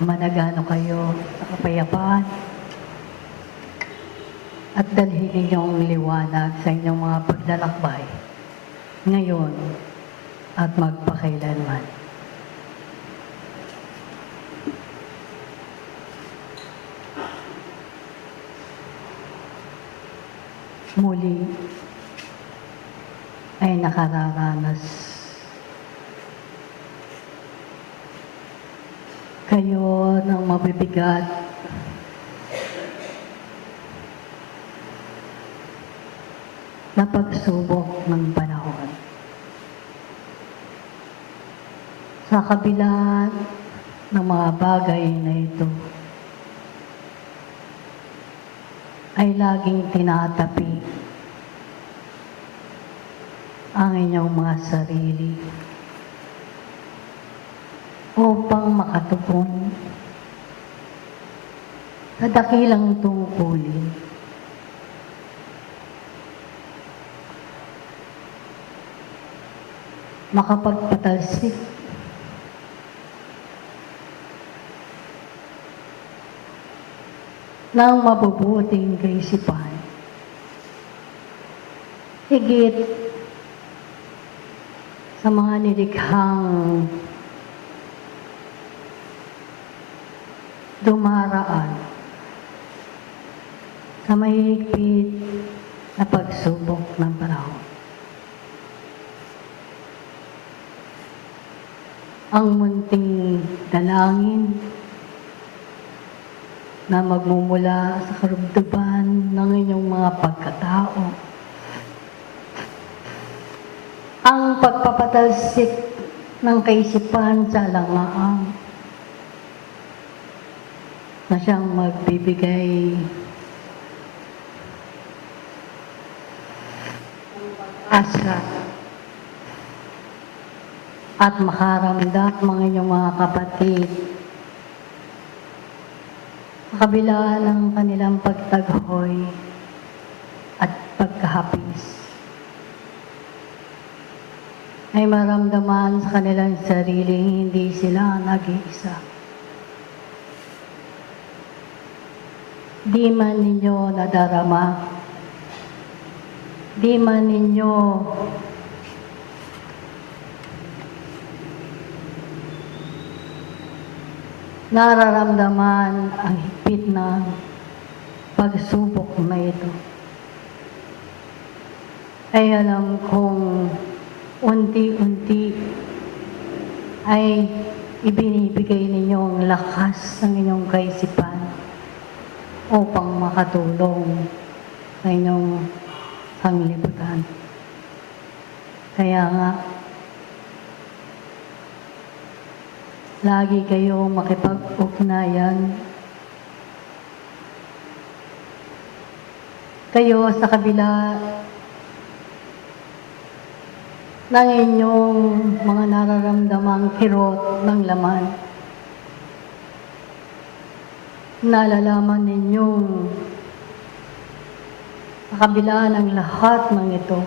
managano kayo sa kapayapaan at dalhin ninyong liwanag sa inyong mga paglalakbay ngayon at magpakailanman. Muli ay nakararanas kayo ng mabibigat na pagsubok ng panahon. Sa kabila ng mga bagay na ito, ay laging tinatapi ang inyong mga sarili upang makatugon sa dakilang tungkulin makapagpatalsik ng mabubuting kaisipan, higit sa mga nilikhang dumaraan sa mahigpit na pagsubok ng panahon. Ang munting dalangin na magmumula sa karugtuban ng inyong mga pagkatao, ang pagpapatalsik ng kaisipan sa alangaang na siyang magbibigay asa at makaramdam mga inyong mga kapatid sa kabila ng kanilang pagtaghoy at pagkahapis, ay maramdaman sa kanilang sarili hindi sila nag-iisa. Di man ninyo nadarama, di man ninyo nararamdaman ang higpit na pagsubok na ito, ay alam kong unti-unti ay ibinibigay ninyo ang lakas ng inyong kaisipan upang makatulong sa inyong sanglibutan. Kaya nga, lagi kayong makipag-ugnayan. Kayo sa kabila ng inyong mga nararamdamang kirot ng laman. Nalalaman ninyong sa kabila ng lahat ng ito,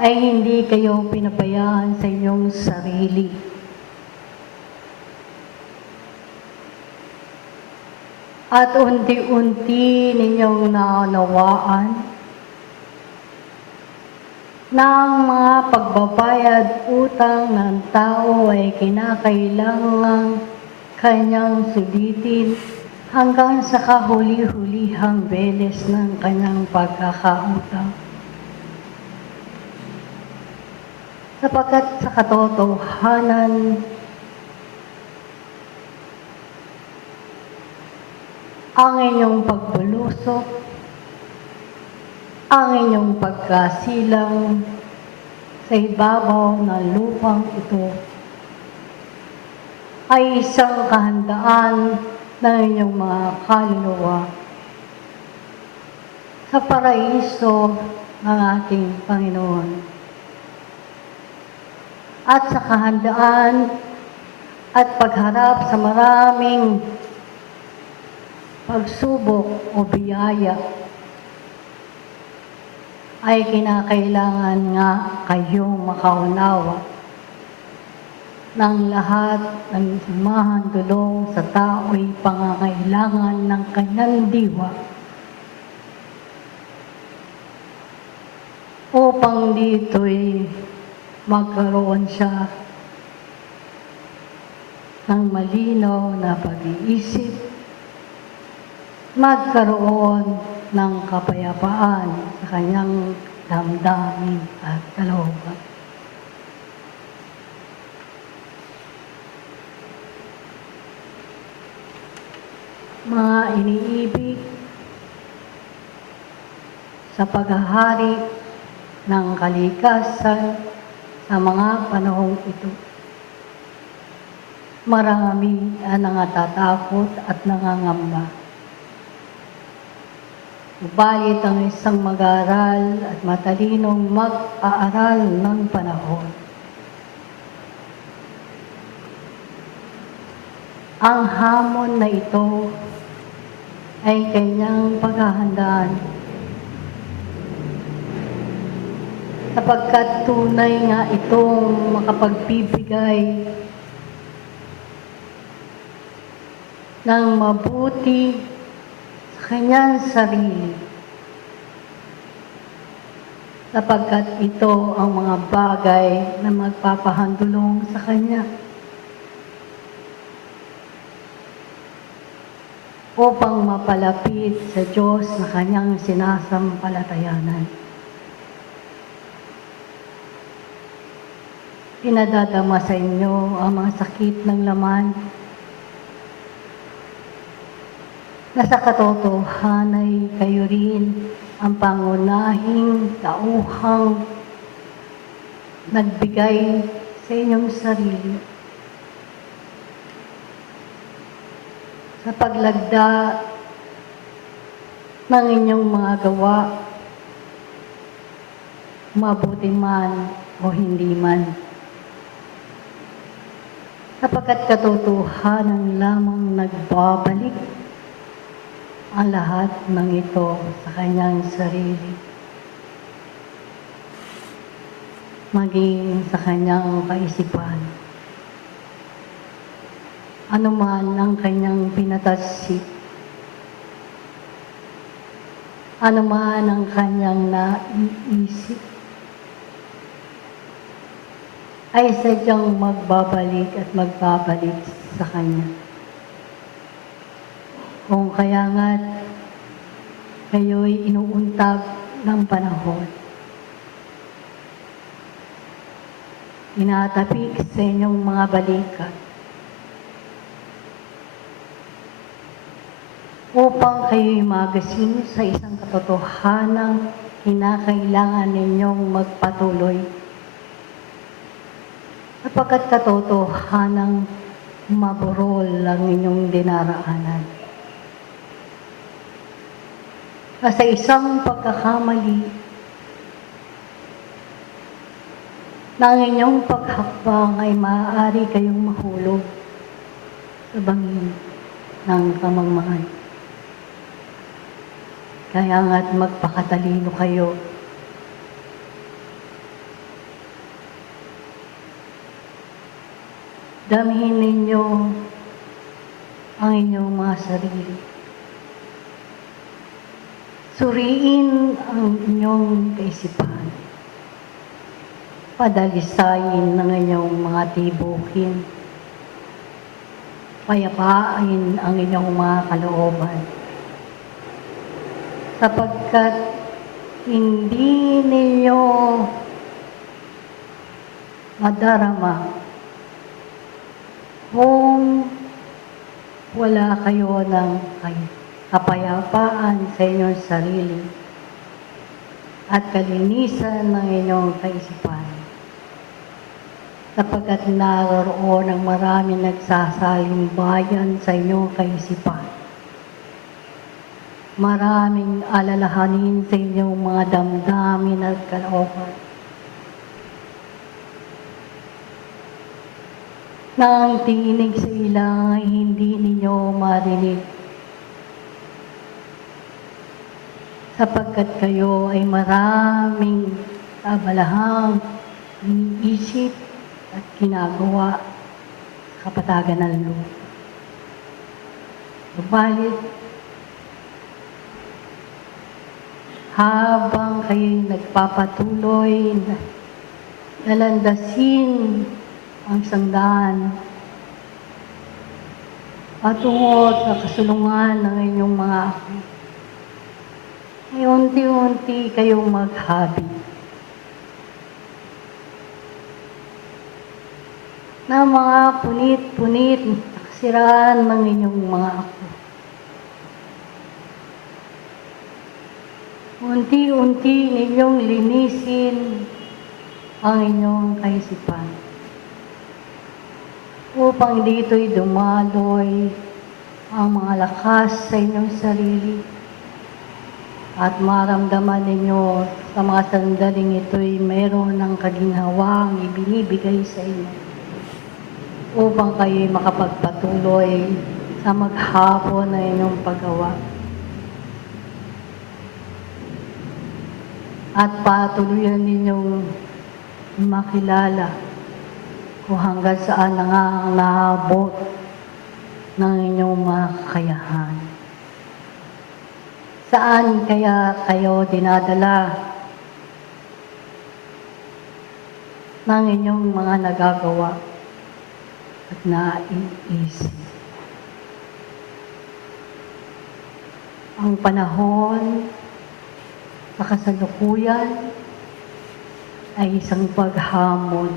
ay hindi kayo pinabayaan sa inyong sarili. At unti-unti ninyong naunawaan ng mga pagbabayad utang ng tao ay kinakailangang kanyang sulitin hanggang sa kahuli-hulihang beles ng kanyang pagkakautang. Sapagkat sa katotohanan, ang inyong pagbulusok, ang inyong pagkasilang sa ibabaw ng lupang ito ay isang kahandaan ng inyong mga kaluluwa sa paraiso ng ating Panginoon. At sa kahandaan at pagharap sa maraming pagsubok o biyaya, ay kinakailangan nga kayong makaunawa ng lahat ng samahan dulong sa tao'y pangangailangan ng kanyang diwa upang dito'y magkaroon siya ng malinaw na pag-iisip, magkaroon ng kapayapaan sa kanyang damdamin at kalooban. Mga iniibig sa paghahari ng kalikasan sa mga panahong ito. Marami ang nangatatakot at nangangamba. Subalit ang isang mag-aaral at matalinong mag-aaral ng panahon. Ang hamon na ito ay kanyang paghahandaan sapagkat tunay nga itong makapagbibigay ng mabuti sa kanyang sarili sapagkat ito ang mga bagay na magpapahandulong sa kanya upang mapalapit sa Diyos na kanyang sinasampalatayanan. Pinadadama sa inyo ang mga sakit ng laman na sa katotohanan ay kayo rin ang pangunahing tauhang nagbigay sa inyong sarili sa paglagda ng inyong mga gawa, mabuti man o hindi man. Sapagkat katotohanan lamang nagbabalik ang lahat ng ito sa kanyang sarili, maging sa kanyang kaisipan. Ano man ang kanyang pinatasik, ano man ang kanyang naiisip, ay sadyang magbabalik at magbabalik sa kanya. Kung kaya nga't kayo'y inuuntag ng panahon, inatapik sa inyong mga balikat, upang kayo'y magasin sa isang katotohanang kinakailangan ninyong magpatuloy. Sapagkat katotohanang maburol ang inyong dinaraanan. Sa isang pagkakamali na ang inyong paghakbang ay maaari kayong mahulog sa bangin ng kamangmangan. Kaya nga't magpakatalino kayo. Damihin ninyo ang inyong mga sarili. Suriin ang inyong kaisipan. Padalisayin ng inyong mga tibukin. Payapain ang inyong mga kalooban. Sapagkat hindi ninyo madarama kung wala kayo ng kapayapaan sa inyong sarili at kalinisan ng inyong kaisipan. Sapagkat naroon ang maraming nagsasaling bayan sa inyong kaisipan. Maraming alalahanin sa inyong mga damdamin at kalooban. Na ang tinig sa ilang ay hindi ninyo marinig. Sapagkat kayo ay maraming kabalahang iniisip at ginagawa kapatagan ng lupa. Subalit, habang kayo'y nagpapatuloy na nalandasin ang sangdaan patungo sa kasulungan ng inyong mga ako, ay unti-unti kayong maghabi na mga punit-punit na kasiraan ng inyong mga ako. Unti-unti ninyong linisin ang inyong kaisipan upang dito'y dumaloy ang mga lakas sa inyong sarili at maramdaman ninyo sa mga sandaling ito'y mayroon ng kaginhawang ibinibigay sa inyo upang kayo'y makapagpatuloy sa maghapon na inyong paggawa. At patuloyan ninyong makilala kung hanggang saan na nga ang naabot ng inyong mga kakayahan. Saan kaya kayo dinadala ng inyong mga nagagawa at naiisip? Ang panahon sa kasalukuyan ay isang paghamon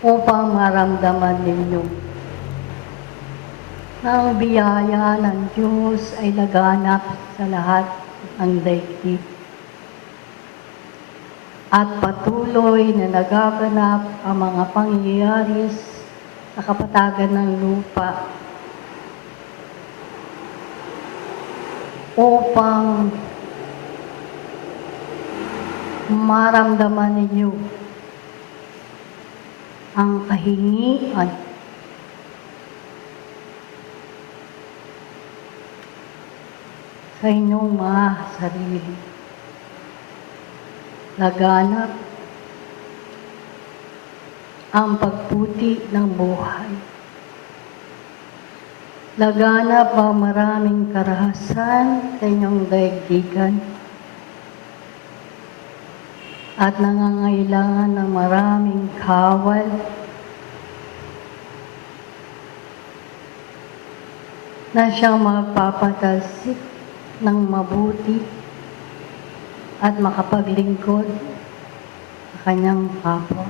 upang maramdaman ninyo na ang biyaya ng Diyos ay laganap sa lahat ng daigdig at patuloy na nagaganap ang mga pangyayari sa kapatagan ng lupa upang maramdaman ninyo ang kahingian sa inyong mga sarili. Laganap ang pagputi ng buhay. Laganap ang maraming karahasan sa inyong daigdigan at nangangailangan ng maraming kawal na siyang magpapatalsik ng mabuti at makapaglingkod sa kanyang kapwa.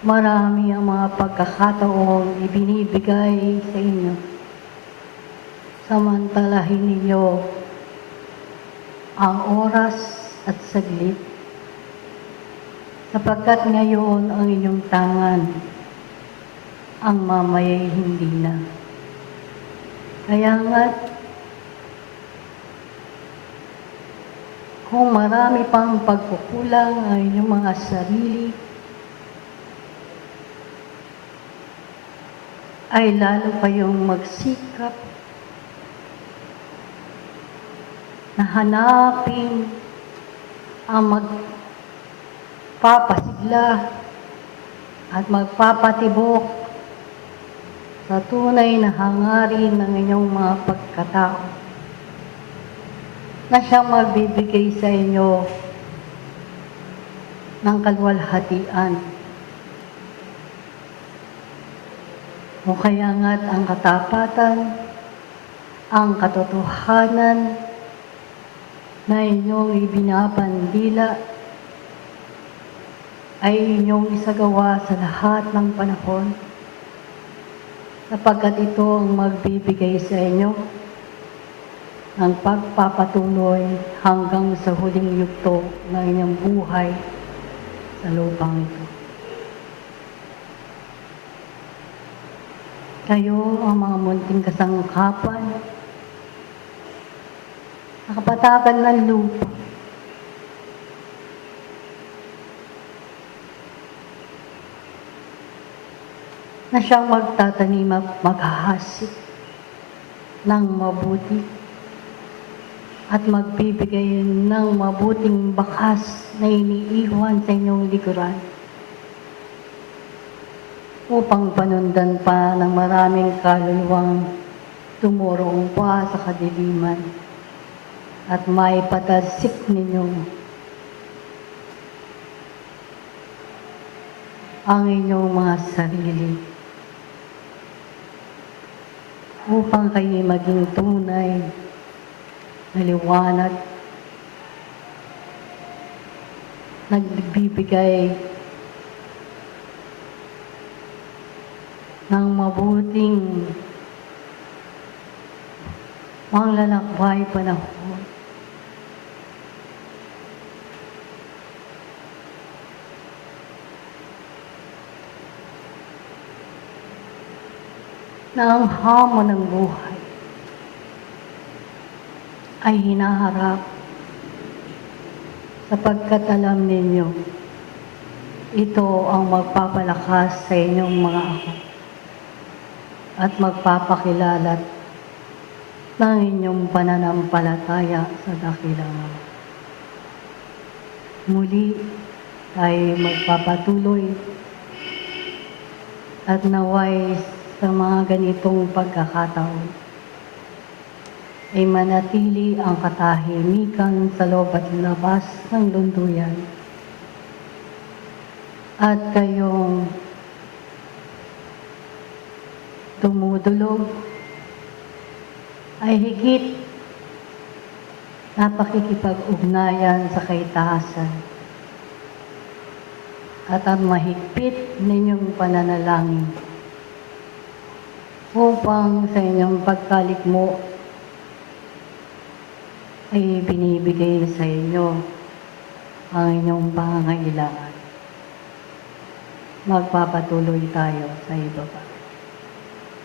Marami ang mga pagkakataong ibinibigay sa inyo. Samantalahin ninyo ang oras at saglit sapagkat ngayon ang inyong tangan, ang mamaya'y hindi na. Kaya nga't kung marami pang pagkukulang ang inyong mga sarili, ay lalo kayong magsikap na hanapin ang magpapasigla at magpapatibok sa tunay na hangarin ng inyong mga pagkatao na siyang magbibigay sa inyo ng kaluwalhatian. O kaya nga't ang katapatan, ang katotohanan na inyong ibinabandila ay inyong isagawa sa lahat ng panahon sapagkat ito ang magbibigay sa inyo ng pagpapatuloy hanggang sa huling yugto ng inyong buhay sa lupang ito. Kayo ang mga munting kasangkapan sa kapatagan ng lupa. Na siyang magtatanim at maghahasik ng mabuti at magbibigay ng mabuting bakas na iniiwan sa inyong likuran upang panundan pa ng maraming kaluluwang tumurong pa sa kadiliman at maipatalsik ninyo ang inyong mga sarili upang kayo maging tunay na liwanag, nagbibigay ng mabuting manglalakbay panahon. Na ang hamon ng buhay ay hinaharap sapagkat alam ninyo, ito ang magpapalakas sa inyong mga ako at magpapakilala ng inyong pananampalataya sa dakilang. Muli tayo magpapatuloy at naway sa mga ganitong pagkakataon ay manatili ang katahimikan sa loob at labas ng lunduyan at kayong dumudulog ay higit na pakikipag-ugnayan sa kaitaasan at ang mahigpit ninyong pananalangin upang sa inyong pagkalikmo ay binibigay sa inyo ang inyong pangangailangan. Magpapatuloy tayo sa ibaba.